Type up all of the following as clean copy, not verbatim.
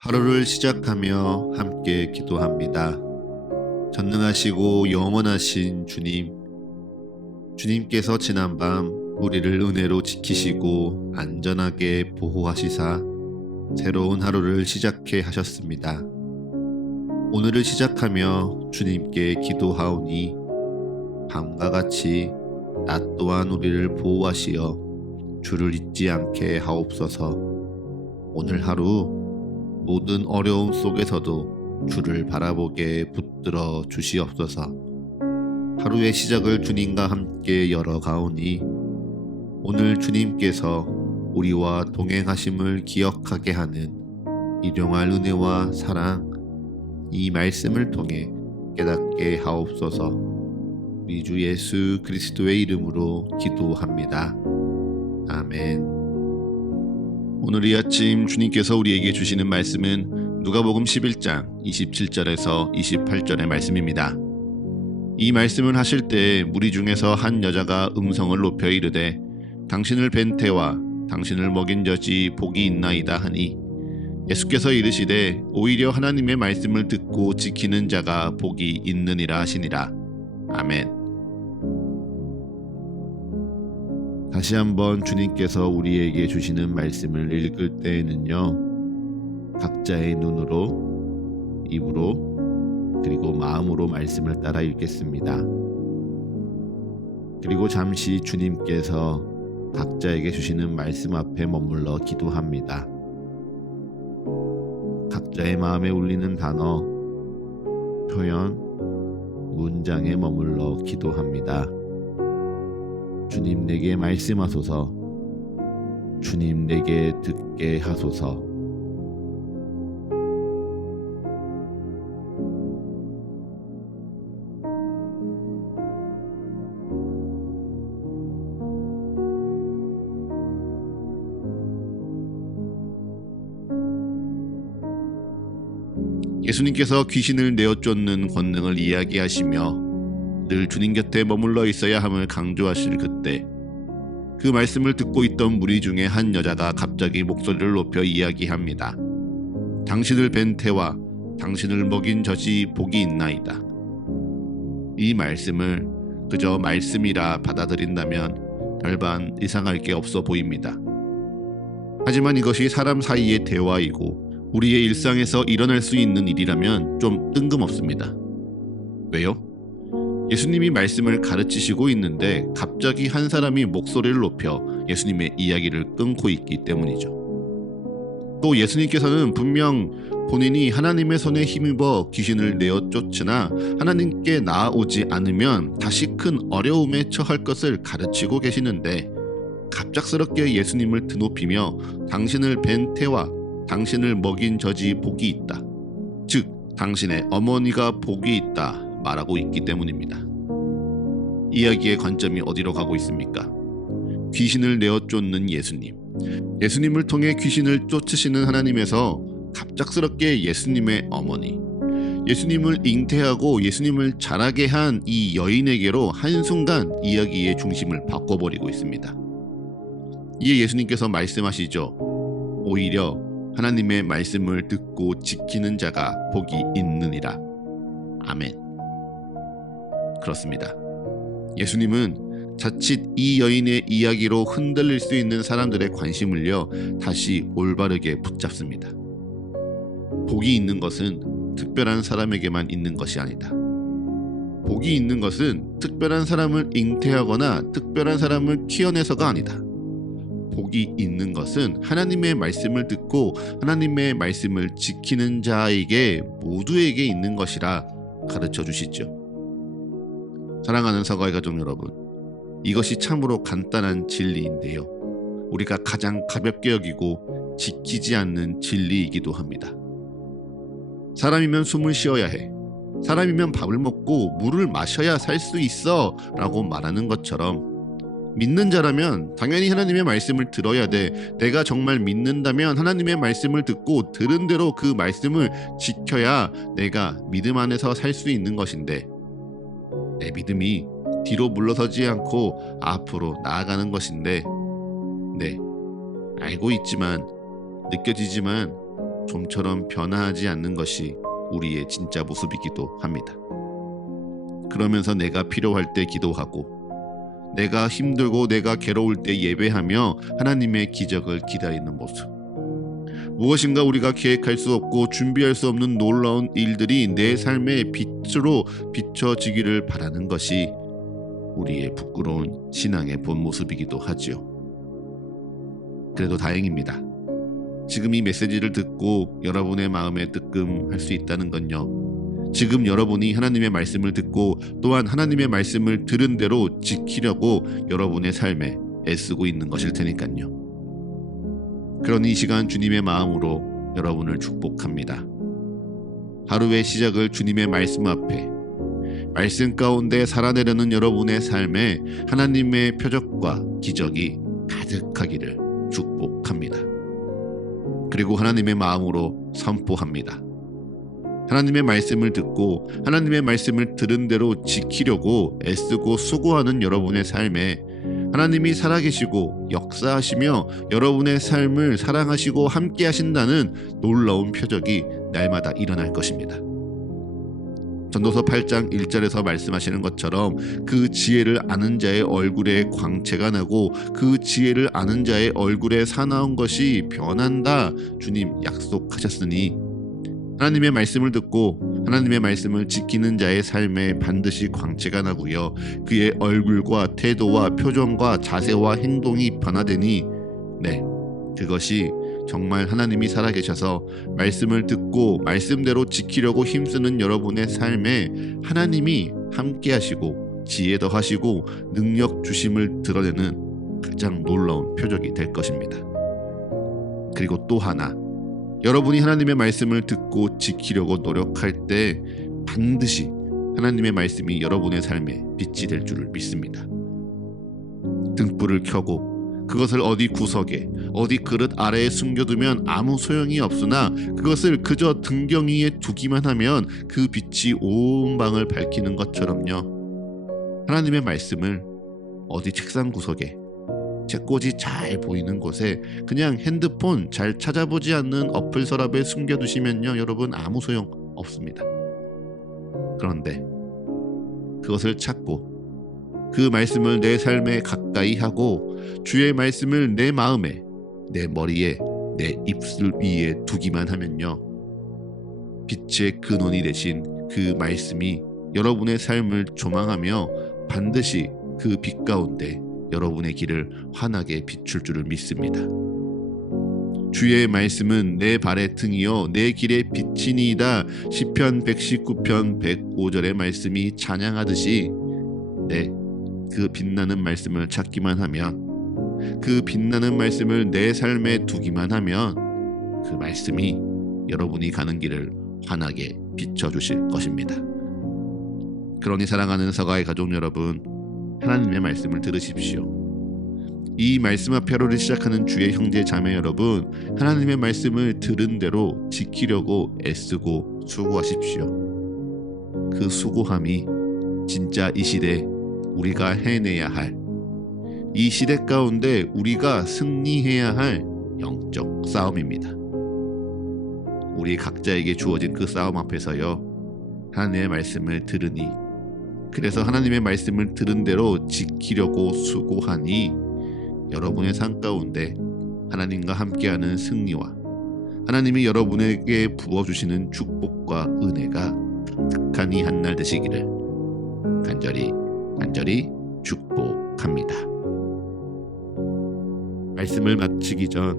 하루를 시작하며 함께 기도합니다. 전능하시고 영원하신 주님, 주님께서 지난밤 우리를 은혜로 지키시고 안전하게 보호하시사 새로운 하루를 시작해 하셨습니다. 오늘을 시작하며 주님께 기도하오니 밤과 같이 낮 또한 우리를 보호하시어 주를 잊지 않게 하옵소서. 오늘 하루 모든 어려움 속에서도 주를 바라보게 붙들어 주시옵소서. 하루의 시작을 주님과 함께 열어가오니 오늘 주님께서 우리와 동행하심을 기억하게 하는 일용할 은혜와 사랑, 이 말씀을 통해 깨닫게 하옵소서. 우리 주 예수 그리스도의 이름으로 기도합니다. 아멘. 오늘 이 아침 주님께서 우리에게 주시는 말씀은 누가복음 11장 27절에서 28절의 말씀입니다. 이 말씀을 하실 때 무리 중에서 한 여자가 음성을 높여 이르되 당신을 뵌 태와 당신을 먹인 젖이 복이 있나이다 하니 예수께서 이르시되 오히려 하나님의 말씀을 듣고 지키는 자가 복이 있느니라 하시니라. 아멘. 다시 한번 주님께서 우리에게 주시는 말씀을 읽을 때에는요, 각자의 눈으로, 입으로, 그리고 마음으로 말씀을 따라 읽겠습니다. 그리고 잠시 주님께서 각자에게 주시는 말씀 앞에 머물러 기도합니다. 각자의 마음에 울리는 단어, 표현, 문장에 머물러 기도합니다. 주님 내게 말씀하소서. 주님 내게 듣게 하소서. 예수님께서 귀신을 내어 쫓는 권능을 이야기하시며 늘 주님 곁에 머물러 있어야 함을 강조하실 그때, 그 말씀을 듣고 있던 무리 중에 한 여자가 갑자기 목소리를 높여 이야기합니다. 당신을 뵌 태와 당신을 먹인 젖이 복이 있나이다. 이 말씀을 그저 말씀이라 받아들인다면 별반 이상할 게 없어 보입니다. 하지만 이것이 사람 사이의 대화이고 우리의 일상에서 일어날 수 있는 일이라면 좀 뜬금없습니다. 왜요? 예수님이 말씀을 가르치시고 있는데 갑자기 한 사람이 목소리를 높여 예수님의 이야기를 끊고 있기 때문이죠. 또 예수님께서는 분명 본인이 하나님의 손에 힘입어 귀신을 내어 쫓으나 하나님께 나아오지 않으면 다시 큰 어려움에 처할 것을 가르치고 계시는데 갑작스럽게 예수님을 드높이며 당신을 뵌 태와 당신을 먹인 젖이 복이 있다. 즉 당신의 어머니가 복이 있다 말하고 있기 때문입니다. 이야기의 관점이 어디로 가고 있습니까? 귀신을 내어 쫓는 예수님, 예수님을 통해 귀신을 쫓으시는 하나님에서 갑작스럽게 예수님의 어머니, 예수님을 잉태하고 예수님을 자라게 한 이 여인에게로 한순간 이야기의 중심을 바꿔버리고 있습니다. 이에 예수님께서 말씀하시죠. 오히려 하나님의 말씀을 듣고 지키는 자가 복이 있느니라. 아멘. 그렇습니다. 예수님은 자칫 이 여인의 이야기로 흔들릴 수 있는 사람들의 관심을요 다시 올바르게 붙잡습니다. 복이 있는 것은 특별한 사람에게만 있는 것이 아니다. 복이 있는 것은 특별한 사람을 잉태하거나 특별한 사람을 키워내서가 아니다. 복이 있는 것은 하나님의 말씀을 듣고 하나님의 말씀을 지키는 자에게 모두에게 있는 것이라 가르쳐 주시죠. 사랑하는 서가의 가족 여러분, 이것이 참으로 간단한 진리인데요, 우리가 가장 가볍게 여기고 지키지 않는 진리이기도 합니다. 사람이면 숨을 쉬어야 해, 사람이면 밥을 먹고 물을 마셔야 살 수 있어 라고 말하는 것처럼 믿는 자라면 당연히 하나님의 말씀을 들어야 돼. 내가 정말 믿는다면 하나님의 말씀을 듣고 들은 대로 그 말씀을 지켜야 내가 믿음 안에서 살 수 있는 것인데, 내 믿음이 뒤로 물러서지 않고 앞으로 나아가는 것인데, 네, 알고 있지만, 느껴지지만 좀처럼 변화하지 않는 것이 우리의 진짜 모습이기도 합니다. 그러면서 내가 필요할 때 기도하고 내가 힘들고 내가 괴로울 때 예배하며 하나님의 기적을 기다리는 모습. 무엇인가 우리가 계획할 수 없고 준비할 수 없는 놀라운 일들이 내 삶의 빛으로 비춰지기를 바라는 것이 우리의 부끄러운 신앙의 본 모습이기도 하지요. 그래도 다행입니다. 지금 이 메시지를 듣고 여러분의 마음에 뜨끔할 수 있다는 건요, 지금 여러분이 하나님의 말씀을 듣고 또한 하나님의 말씀을 들은 대로 지키려고 여러분의 삶에 애쓰고 있는 것일 테니까요. 그러니 이 시간 주님의 마음으로 여러분을 축복합니다. 하루의 시작을 주님의 말씀 앞에, 말씀 가운데 살아내려는 여러분의 삶에 하나님의 표적과 기적이 가득하기를 축복합니다. 그리고 하나님의 마음으로 선포합니다. 하나님의 말씀을 듣고 하나님의 말씀을 들은 대로 지키려고 애쓰고 수고하는 여러분의 삶에 하나님이 살아계시고 역사하시며 여러분의 삶을 사랑하시고 함께 하신다는 놀라운 표적이 날마다 일어날 것입니다. 전도서 8장 1절에서 말씀하시는 것처럼 그 지혜를 아는 자의 얼굴에 광채가 나고 그 지혜를 아는 자의 얼굴에 사나운 것이 변한다, 주님 약속하셨으니 하나님의 말씀을 듣고 하나님의 말씀을 지키는 자의 삶에 반드시 광채가 나고요, 그의 얼굴과 태도와 표정과 자세와 행동이 변화되니 그것이 정말 하나님이 살아계셔서 말씀을 듣고 말씀대로 지키려고 힘쓰는 여러분의 삶에 하나님이 함께 하시고 지혜 더하시고 능력 주심을 드러내는 가장 놀라운 표적이 될 것입니다. 그리고 또 하나, 여러분이 하나님의 말씀을 듣고 지키려고 노력할 때 반드시 하나님의 말씀이 여러분의 삶에 빛이 될 줄을 믿습니다. 등불을 켜고 그것을 어디 구석에 어디 그릇 아래에 숨겨두면 아무 소용이 없으나 그것을 그저 등경 위에 두기만 하면 그 빛이 온 방을 밝히는 것처럼요, 하나님의 말씀을 어디 책상 구석에 책꽂이 잘 보이는 곳에 그냥 핸드폰 잘 찾아보지 않는 어플 서랍에 숨겨두시면요, 여러분 아무 소용 없습니다. 그런데 그것을 찾고 그 말씀을 내 삶에 가까이 하고 주의 말씀을 내 마음에, 내 머리에, 내 입술 위에 두기만 하면요, 빛의 근원이 되신 그 말씀이 여러분의 삶을 조망하며 반드시 그 빛 가운데 여러분의 길을 환하게 비출 줄을 믿습니다. 주의 말씀은 내 발의 등이요 내 길의 빛이니이다. 시편 119편 105절의 말씀이 찬양하듯이 그 빛나는 말씀을 찾기만 하면, 그 빛나는 말씀을 내 삶에 두기만 하면 그 말씀이 여러분이 가는 길을 환하게 비춰주실 것입니다. 그러니 사랑하는 서가의 가족 여러분, 하나님의 말씀을 들으십시오. 이 말씀 앞에 하루를 시작하는 주의 형제 자매 여러분, 하나님의 말씀을 들은 대로 지키려고 애쓰고 수고하십시오. 그 수고함이 진짜 이 시대 우리가 해내야 할, 이 시대 가운데 우리가 승리해야 할 영적 싸움입니다. 우리 각자에게 주어진 그 싸움 앞에서요, 하나님의 말씀을 들으니, 그래서 하나님의 말씀을 들은 대로 지키려고 수고하니 여러분의 삶 가운데 하나님과 함께하는 승리와 하나님이 여러분에게 부어주시는 축복과 은혜가 가득하니 한날 되시기를 간절히 축복합니다. 말씀을 마치기 전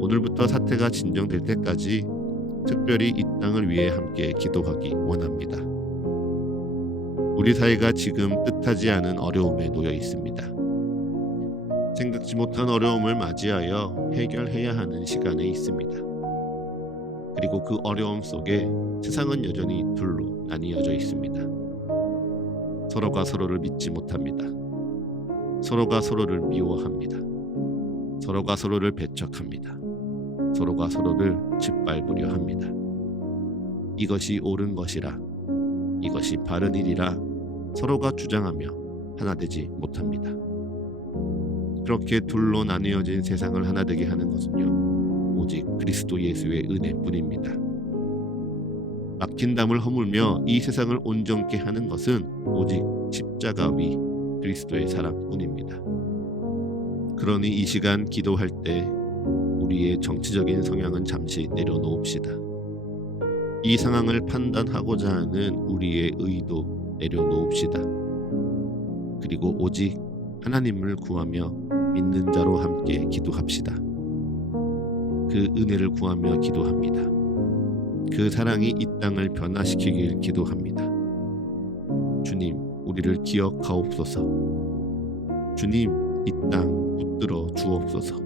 오늘부터 사태가 진정될 때까지 특별히 이 땅을 위해 함께 기도하기 원합니다. 우리 사회가 지금 뜻하지 않은 어려움에 놓여 있습니다. 생각지 못한 어려움을 맞이하여 해결해야 하는 시간에 있습니다. 그리고 그 어려움 속에 세상은 여전히 둘로 나뉘어져 있습니다. 서로가 서로를 믿지 못합니다. 서로가 서로를 미워합니다. 서로가 서로를 배척합니다. 서로가 서로를 짓밟으려 합니다. 이것이 옳은 것이라, 이것이 바른 일이라 서로가 주장하며 하나 되지 못합니다. 그렇게 둘로 나뉘어진 세상을 하나 되게 하는 것은요, 오직 그리스도 예수의 은혜뿐입니다. 막힌 담을 허물며 이 세상을 온전케 하는 것은 오직 십자가 위 그리스도의 사랑뿐입니다. 그러니 이 시간 기도할 때 우리의 정치적인 성향은 잠시 내려놓읍시다. 이 상황을 판단하고자 하는 우리의 의도 내려놓읍시다. 그리고 오직 하나님을 구하며 믿는 자로 함께 기도합시다. 그 은혜를 구하며 기도합니다. 그 사랑이 이 땅을 변화시키길 기도합니다. 주님, 우리를 기억하옵소서. 주님, 이 땅 붙들어 주옵소서.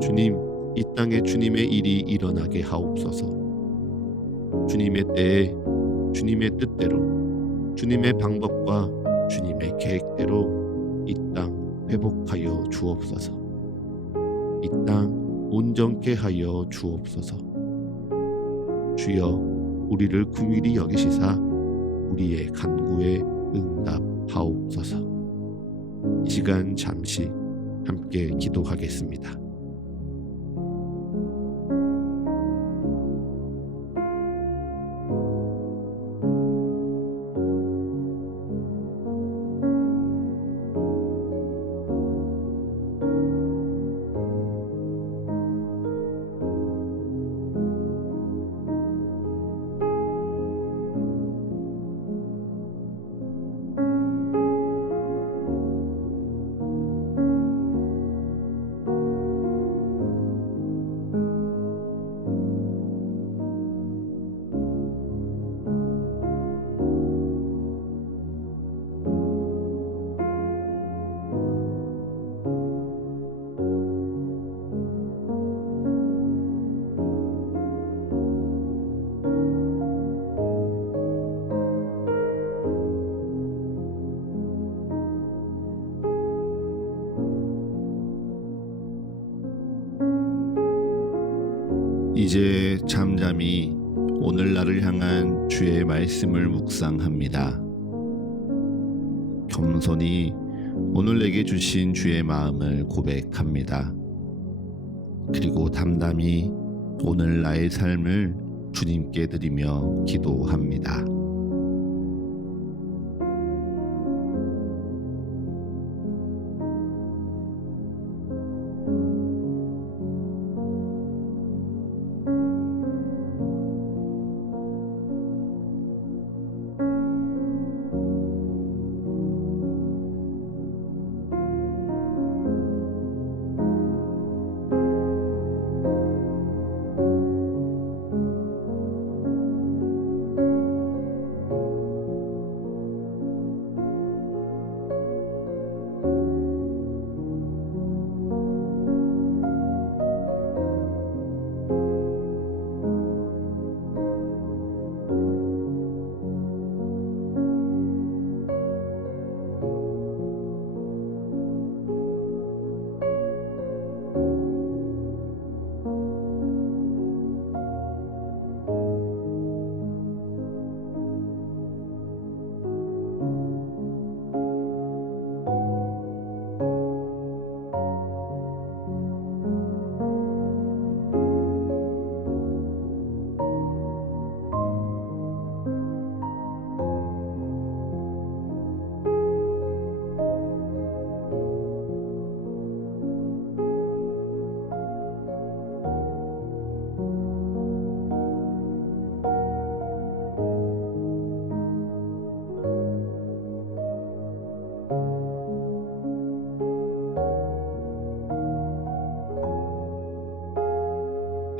주님, 이 땅에 주님의 일이 일어나게 하옵소서. 주님의 때에 주님의 뜻대로 주님의 방법과 주님의 계획대로 이 땅 회복하여 주옵소서. 이 땅 온전케 하여 주옵소서. 주여, 우리를 긍휼히 여기시사 우리의 간구에 응답하옵소서. 이 시간 잠시 함께 기도하겠습니다. 이제 잠잠히 오늘날을 향한 주의 말씀을 묵상합니다. 겸손히 오늘 내게 주신 주의 마음을 고백합니다. 그리고 담담히 오늘 나의 삶을 주님께 드리며 기도합니다.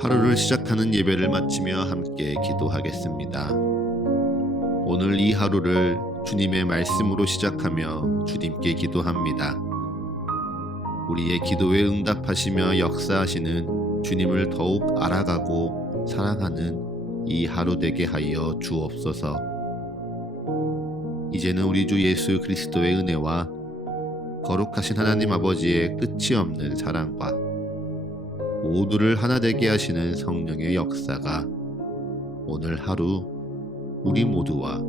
하루를 시작하는 예배를 마치며 함께 기도하겠습니다. 오늘 이 하루를 주님의 말씀으로 시작하며 주님께 기도합니다. 우리의 기도에 응답하시며 역사하시는 주님을 더욱 알아가고 사랑하는 이 하루 되게 하여 주옵소서. 이제는 우리 주 예수 그리스도의 은혜와 거룩하신 하나님 아버지의 끝이 없는 사랑과 모두를 하나 되게 하시는 성령의 역사가 오늘 하루 우리 모두와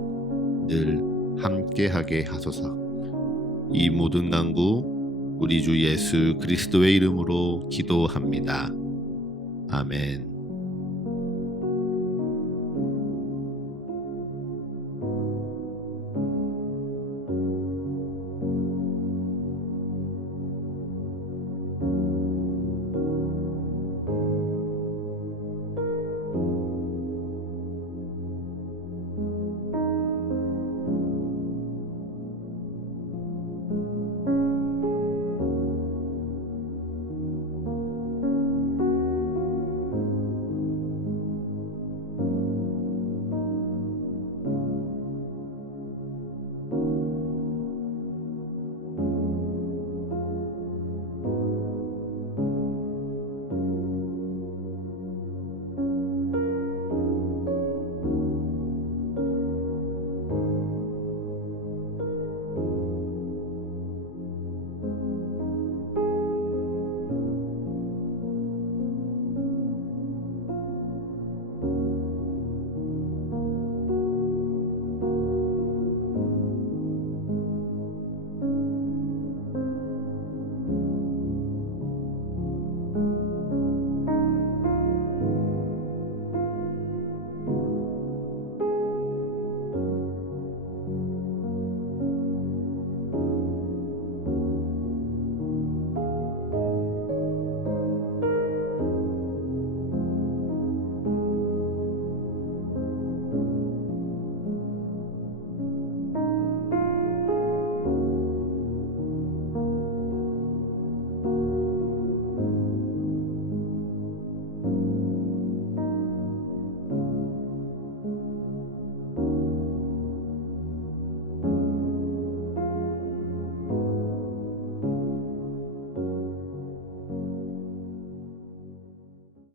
늘 함께하게 하소서. 이 모든 간구 우리 주 예수 그리스도의 이름으로 기도합니다. 아멘.